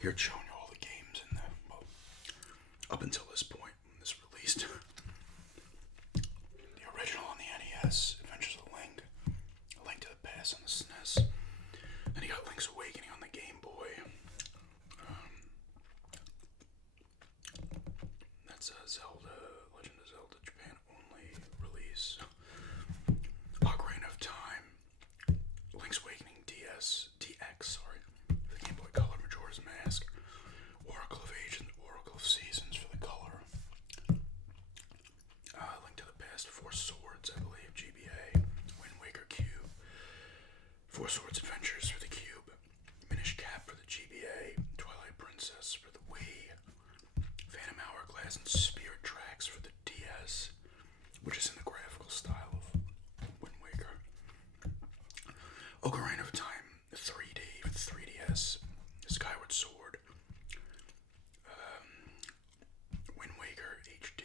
Here it's showing you all the games in the, well, up until this point when this released. The original on the NES, Adventures of Link, A Link to the Past on the SNES. Then you got Link's Awakening on the Game Boy. That's Zelda, Legend of Zelda Japan only release. Ocarina of Time, Link's Awakening DX, for the Game Boy Color, Majora's Mask, Oracle of Ages, Oracle of Seasons for the Color. Link to the Past, Four Swords, I believe, GBA, Wind Waker Cube, Four Swords Adventures for the Cube, Minish Cap for the GBA, Twilight Princess for the Wii, Phantom Hourglass and Spirit Tracks for the DS, which is in the graphical style of Wind Waker. Ocarina of Time 3D for the 3DS, Skyward Sword, Wind Waker HD.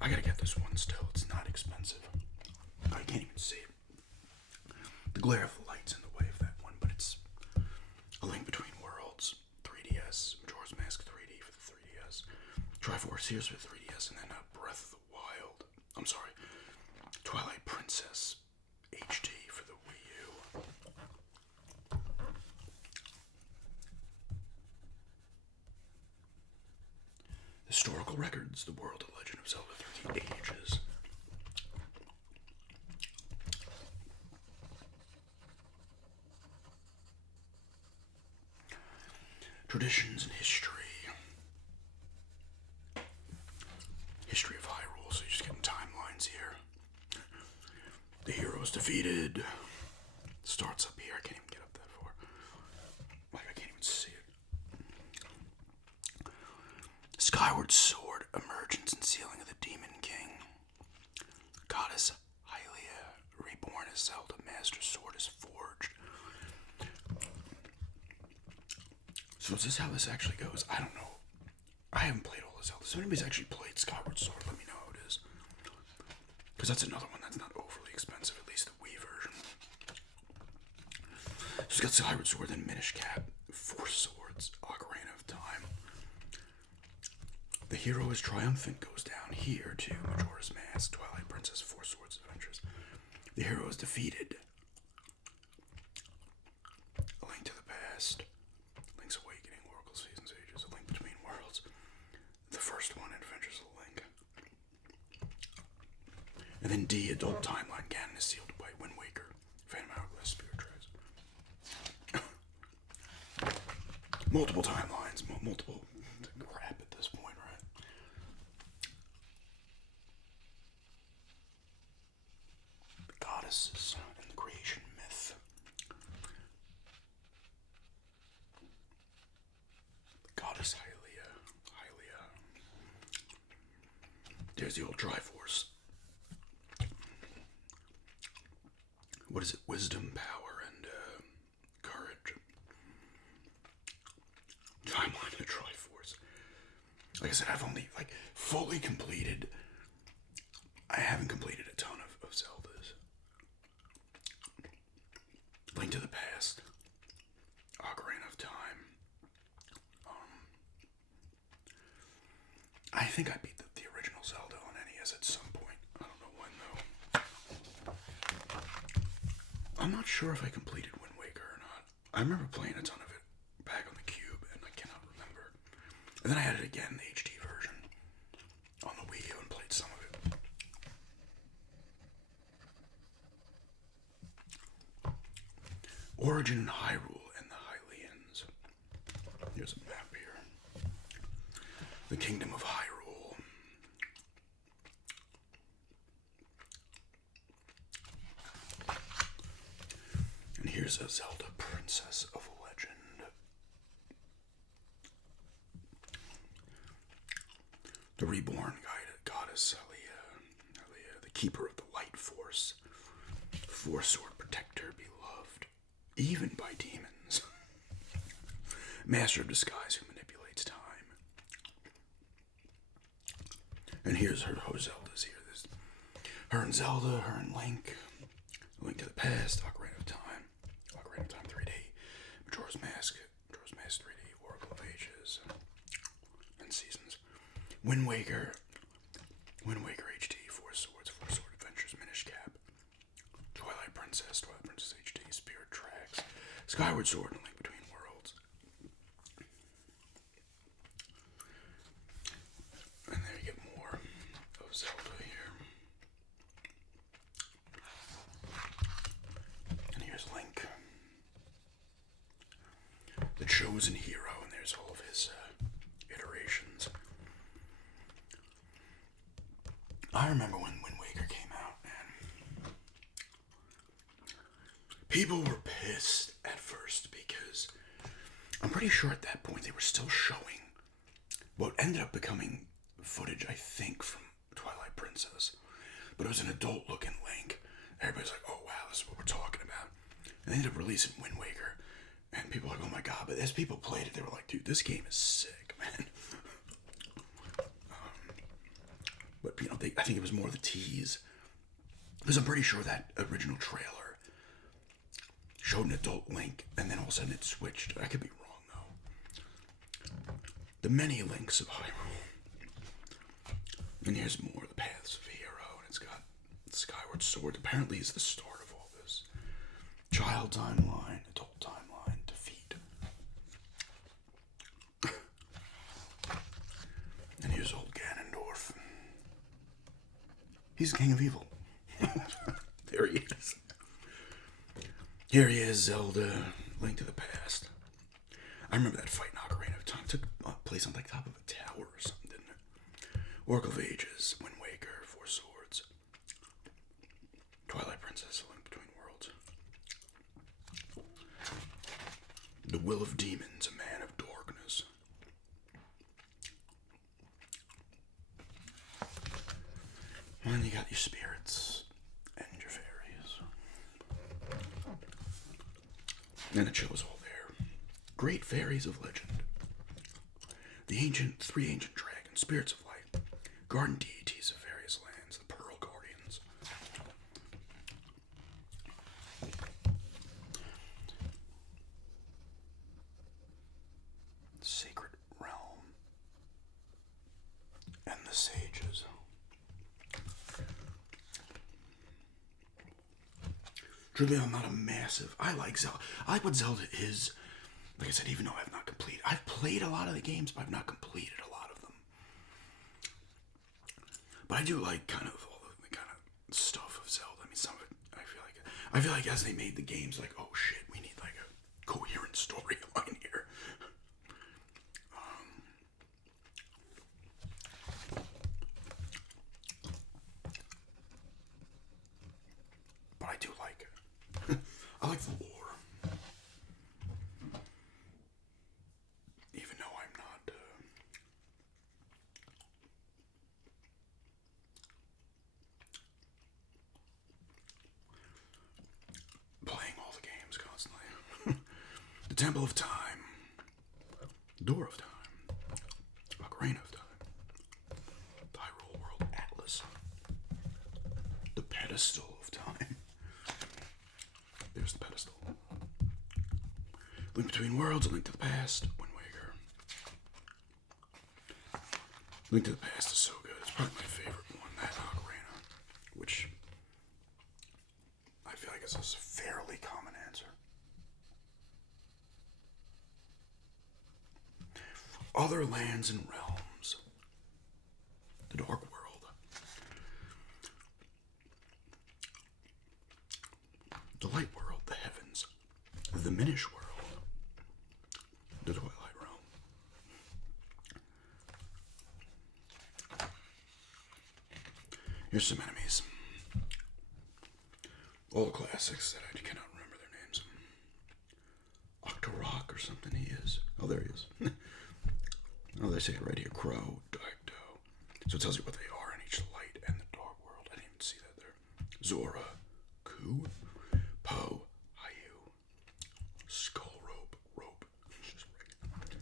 I gotta get this one still, it's not expensive. I can't even see it. The glare of the light's in the way of that one, but it's A Link Between Worlds, 3DS, Majora's Mask 3D for the 3DS, Triforce Heroes for the 3DS, and then Breath of the Wild. I'm sorry, Twilight Princess HD for the Wii U. Historical records, The World of Legend of Zelda Through the Ages. Traditions and history. History of Hyrule, so you're just getting timelines here. The hero's defeated. Starts up here. I can't even get up that far. Like, I can't even see it. Skyward Sword, emergence and sealing of the Demon King. Goddess Hylia, reborn as Zelda, Master Sword is forged. So is this how this actually goes? I don't know. I haven't played all the Zelda. So if anybody's actually played Skyward Sword, let me know how it is. Because that's another one that's not overly expensive, at least the Wii version. So it's got Skyward Sword, then Minish Cap, Four Swords, Ocarina of Time. The hero is triumphant goes down here to Majora's Mask, Twilight Princess, Four Swords Adventures. The hero is defeated. A Link to the Past, Link's Awakening, Oracle Seasons Ages, A Link Between Worlds. The first one, Adventures of Link. And then D, Adult Timeline, Ganon is sealed by Wind Waker, Phantom Hourglass, Spirit Tracks. Multiple timelines, multiple crap at this point, right? The goddesses and the creation myth. The goddess Hylia. There's the old Triforce. What is it? Wisdom, power, and courage. Timeline of Triforce. Like I said, I've only fully completed. I haven't completed a ton of Zeldas. Link to the Past, Ocarina of Time. I think I beat the original Zelda on NES at some point. I don't know when though. I'm not sure if I completed Wind Waker or not. I remember playing a ton of it back on the Cube, and I cannot remember. And then I had it again, the HD version, on the Wii U, and played some of it. Origin in Hyrule and the Hylians. Here's a map here. The Kingdom of Hyrule. And here's a Zelda Princess of Legend. The reborn goddess Hylia, the keeper of the light force, Four Sword Protector, beloved, even by demons. Master of disguise who manipulates time. And here's her Zelda's here. There's her and Zelda, her and Link, A Link to the Past, Ocarina of Time 3D, Majora's Mask 3D, Wind Waker, Wind Waker HD, Four Swords, Four Sword Adventures, Minish Cap, Twilight Princess HD, Spirit Tracks, Skyward Sword, and Link Between Worlds. And then we get more of Zelda here. And here's Link, the chosen hero, and there's all of his iterations. I remember when Wind Waker came out, and people were pissed at first because I'm pretty sure at that point they were still showing what ended up becoming footage, I think, from Twilight Princess. But it was an adult-looking Link. Everybody's like, oh wow, this is what we're talking about. And they ended up releasing Wind Waker, and people were like, oh my god. But as people played it, they were like, dude, this game is sick, man. But, you know, I think it was more the tease. Because I'm pretty sure that original trailer showed an adult Link, and then all of a sudden it switched. I could be wrong, though. The many links of Hyrule. And here's more of the Paths of Hero, and it's got Skyward Sword. Apparently is the start of all this. Child timeline, adult timeline, defeat. And here's old Ganondorf. He's the king of evil. There he is. Here he is, Zelda, Link to the Past. I remember that fight in Ocarina of Time. It took place on the top of a tower or something, didn't it? Oracle of Ages, Wind Waker, Four Swords, Twilight Princess, Link Between Worlds. The Will of Demons, a Man of Darkness. And you got your spirits and your fairies. And it shows all there. Great fairies of legend. The three ancient dragons, spirits of light, garden deities of various lands, the Pearl Guardians. Sacred Realm. And the sages. Truly, I'm not a massive. I like Zelda. I like what Zelda is. Like I said, even though I've not completed. I've played a lot of the games, but I've not completed a lot of them. But I do like kind of all the kind of stuff of Zelda. I mean, some of it, I feel like as they made the games, like, oh shit, we need like a coherent storyline here. But I do like it. I like the lore. Even though I'm not playing all the games constantly. The Temple of Time. Door of Time. Ocarina of Time. The Hyrule World Atlas. The Pedestal of Time. There's the pedestal. Link Between Worlds, A Link to the Past, Wind Waker. Link to the Past is so good. It's probably my favorite one, that Ocarina, which I feel like is a fairly common answer. Other lands and realms. The Dark World. The Light World, the Heavens. The Minish World. The Twilight Realm. Here's some enemies. All the classics that I cannot remember their names. Octorok or something he is. Oh, there he is. Oh, they say it right here. Crow, Dicto. So it tells you what they are in each light and the dark world. I didn't even see that there. Zora, Ku, Po, Hayu, Skull Rope, Rope. Just right.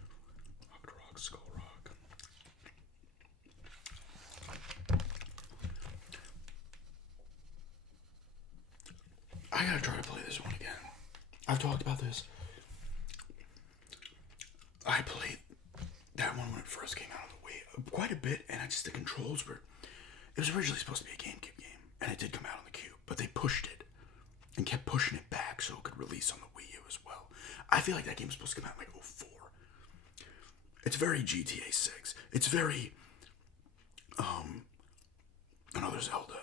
Octorok, Skull Rock. I gotta try to play this one again. I've talked about this. I played that one when it first came out on the Wii quite a bit, and the controls were. It was originally supposed to be a GameCube game, and it did come out on the Cube, but they pushed it and kept pushing it back so it could release on the Wii U as well. I feel like that game was supposed to come out in like '04. It's very GTA 6. It's very another Zelda,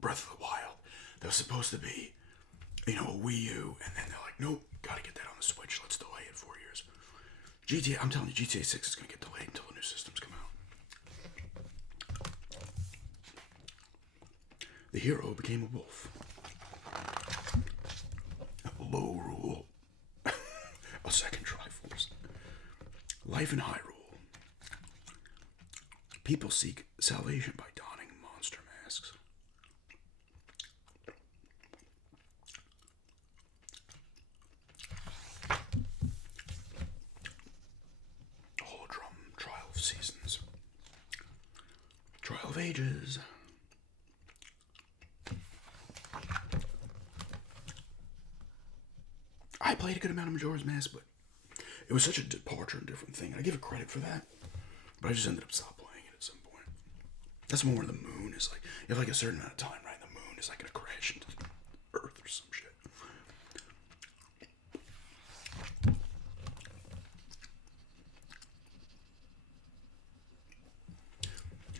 Breath of the Wild. That was supposed to be, a Wii U, and then they're like, nope, gotta get that on the Switch. Let's delay it 4 years. GTA, I'm telling you, GTA 6 is gonna get delayed until the new systems come out. The hero became a wolf. Low rule. A second Triforce. Life in Hyrule. People seek salvation by donning monster masks. Holodrum, Trial of Seasons. Trial of Ages. I played a good amount of Majora's Mask, but it was such a departure and different thing. And I give it credit for that, but I just ended up stopping playing it at some point. That's more where the moon is like, you have like a certain amount of time, right? The moon is like gonna crash into the earth or some shit.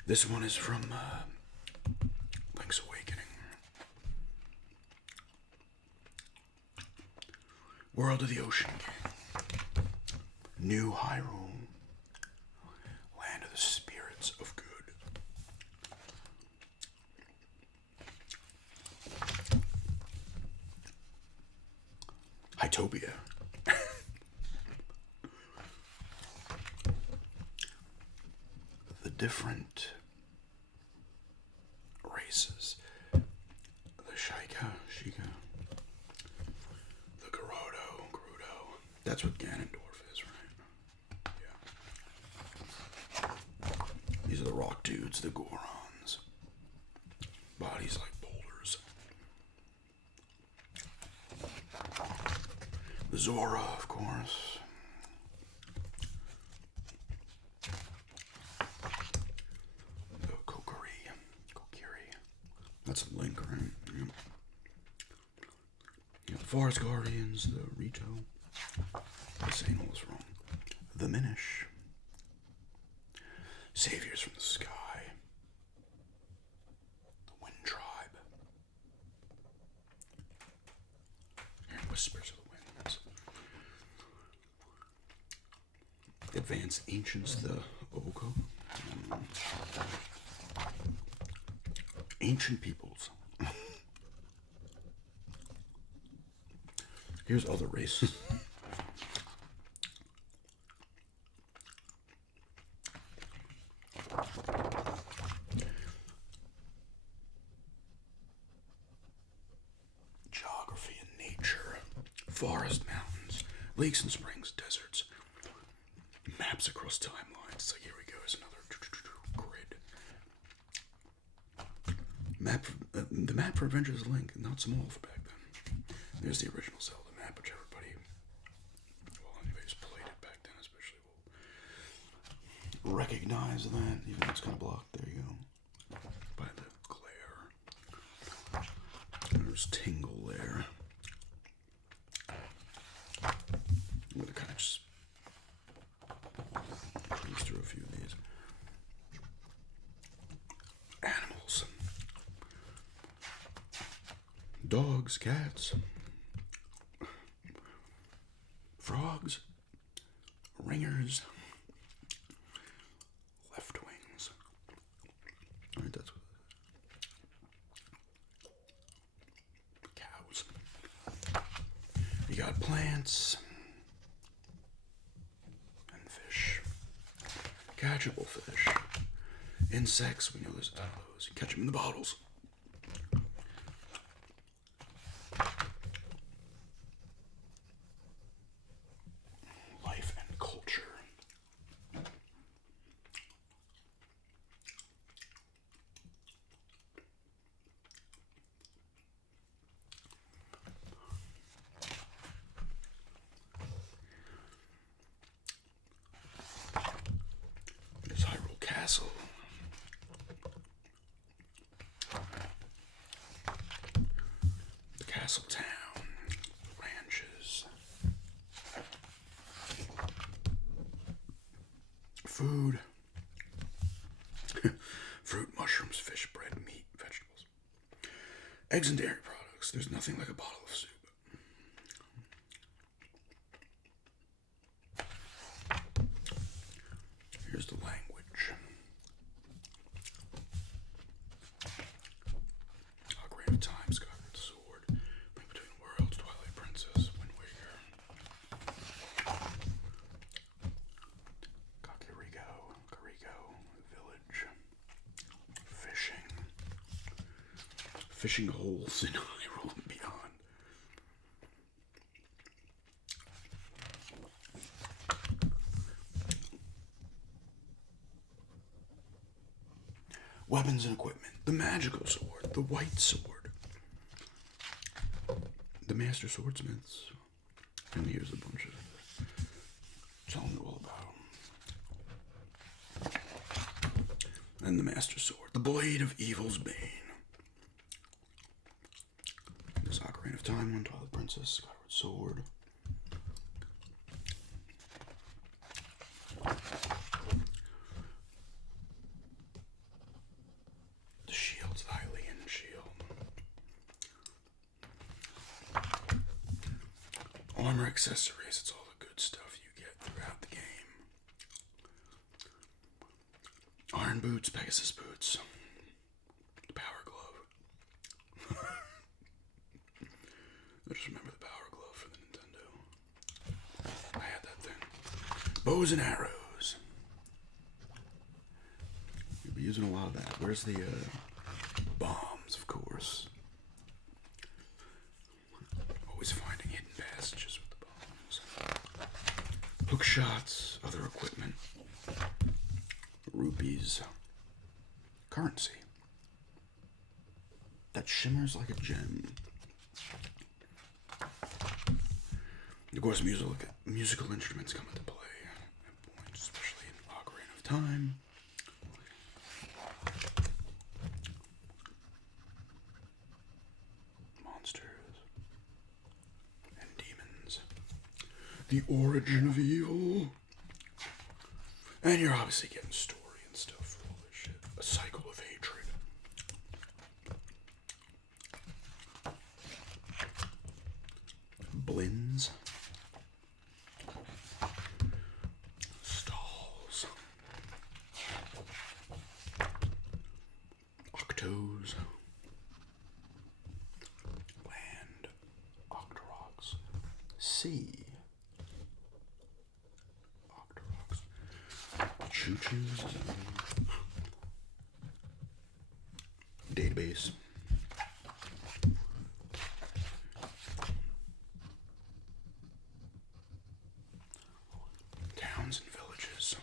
This one is from Link's Awakening. World of the Ocean King. New Hyrule. Land of the spirits of good. Hytopia. The different races. The Shika. The Gerudo. That's what Ganondorf is, right? Yeah. These are the rock dudes, the Gorons. Bodies like boulders. The Zora, of course. The Kokiri. That's a Link, right? Yep. The Forest Guardians, the Rito. The saying all was wrong. The Minish. Saviors from the Sky. The Wind Tribe. And Whispers of the Winds. Advanced Ancients, the Oko. Ancient Peoples. Here's other races. Geography and nature. Forest, mountains, lakes and springs, deserts. Maps across timelines. It's like, here we go, is another grid. The map for Adventures of Link, not small for back then. There's the original Zelda map, which everybody, well, anybody who's played it back then especially will recognize that, even though it's kind of blocked. There you go. By the glare. There's Tingle there. I'm going to kind of just cruise through a few of these. Animals. Dogs, cats, frogs, ringers, left wings. Alright, that's what. Cows. You got plants and fish. Catchable fish. Insects, we know there's a ton of those. You catch them in the bottles. Life and culture. Castle Town, ranches, food, fruit, mushrooms, fish, bread, meat, vegetables, eggs and dairy products. There's nothing like a bottle of soup. Here's the language. Ocarina of Time, Skyward Sword, Link Between Worlds, Twilight Princess, Wind Waker, Kakariko, Village, fishing holes in Hyrule and beyond. Weapons and equipment. The magical sword. The white sword. The master swordsmiths. And here's a bunch of telling you all about them. And the master sword. The blade of evil's bane. There's Ocarina of Time, One Twilight Princess, Skyward Sword. Armor, accessories, it's all the good stuff you get throughout the game. Iron boots, Pegasus boots, the power glove. I just remember the power glove for the Nintendo. I had that thing. Bows and arrows. You'll be using a lot of that. Where's the bombs, of course. Always finding hidden passages with the bombs. Hook shots, other equipment. Rupees. Currency. That shimmers like a gem. Of course, musical instruments come into play at points, especially in Ocarina of Time. Monsters and demons. The origin of evil. And you're obviously getting story and stuff for all this shit. A cycle of hatred. Blins. Stalls. Octos. Land. Octoroks. Sea. Octoroks. Choo-choos. Database. Towns and villages.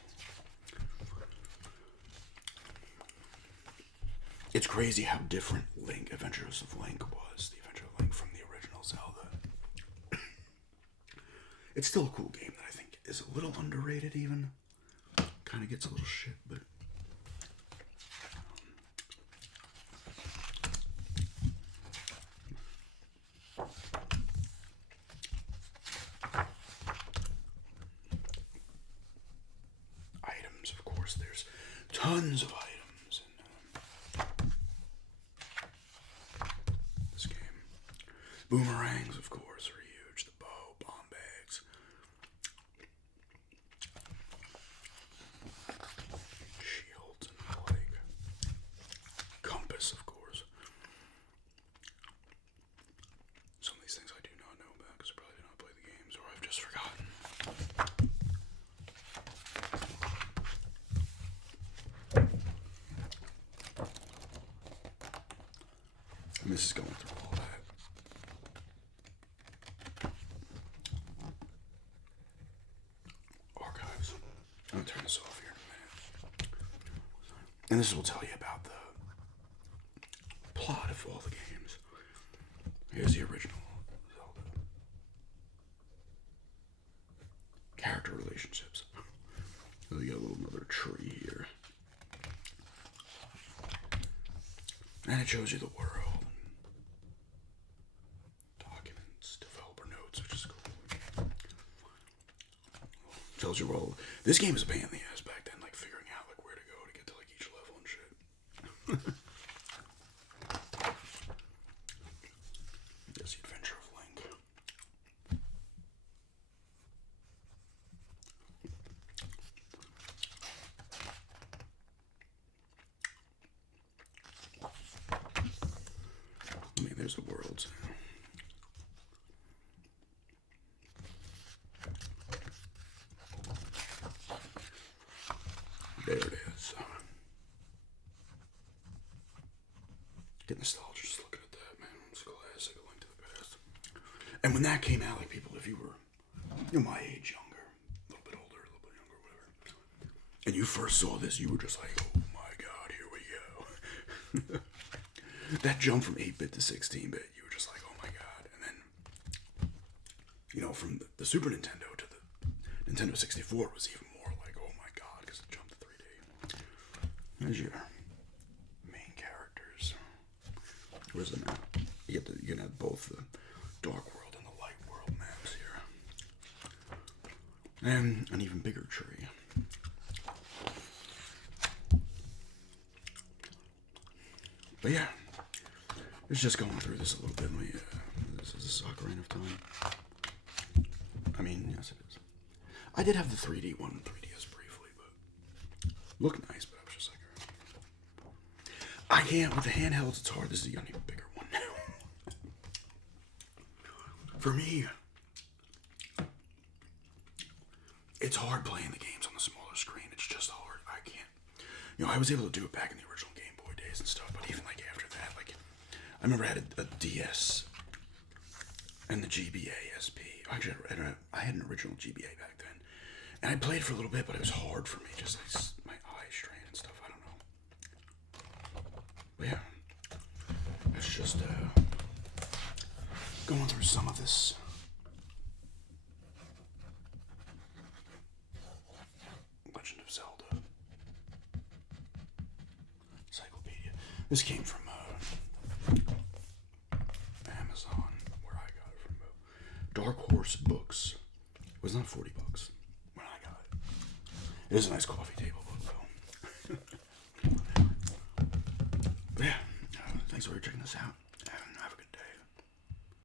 It's crazy how different Adventures of Link was. The Adventure of Link from the original Zelda. It's still a cool game that I think is a little underrated even. Kind of gets a little shit, but... items, of course, there's tons of items in this game. Boomerangs, of course, are huge. The bow, bomb bags. Shields and the like. Compass, of course. Some of these things I do not know about because I probably did not play the games or I've just forgotten. And this is going through all that. Archives. I'm going to turn this off here in a minute. And this will tell you about the plot of all the games. Here's the original Zelda. Character relationships. So you got a little another tree here. And it shows you the world. Tells you all. This game is a pain in the ass back then, like figuring out like where to go to get to like each level and shit. There's the Adventure of Link. I mean, there's the worlds. There it is. Get nostalgia just looking at that, man. It's a classic, A Link to the Past. And when that came out, like people, if you were, my age, younger, a little bit older, a little bit younger, whatever, and you first saw this, you were just like, oh my god, here we go. That jump from 8-bit to 16-bit, you were just like, oh my god. And then, from the Super Nintendo to the Nintendo 64 was even more like, oh my god, because it jumped to 3D. There's your main characters. Where's the map? You can have both the Dark World and the Light World maps here. And an even bigger tree. But yeah, it's just going through this a little bit. This is a Ocarina of Time. I mean, yes it is. I did have the 3D one, 3DS briefly, but looked nice, but I was just like, I can't, with the handhelds, it's hard. This is an even bigger one now. For me, it's hard playing the games on the smaller screen. It's just hard. I can't. I was able to do it back in the original Game Boy days and stuff, but even like after that, like, I remember I had a DS and the GBA SP. Actually, I had an original GBA back then. And I played for a little bit, but it was hard for me, just like my eye strain and stuff. I don't know. But yeah, it's just going through some of this. Legend of Zelda Encyclopedia. This came from Amazon, where I got it from. Dark Horse Books. It was not $40 when I got it. It is a nice coffee table book, though. But yeah, thanks for checking this out.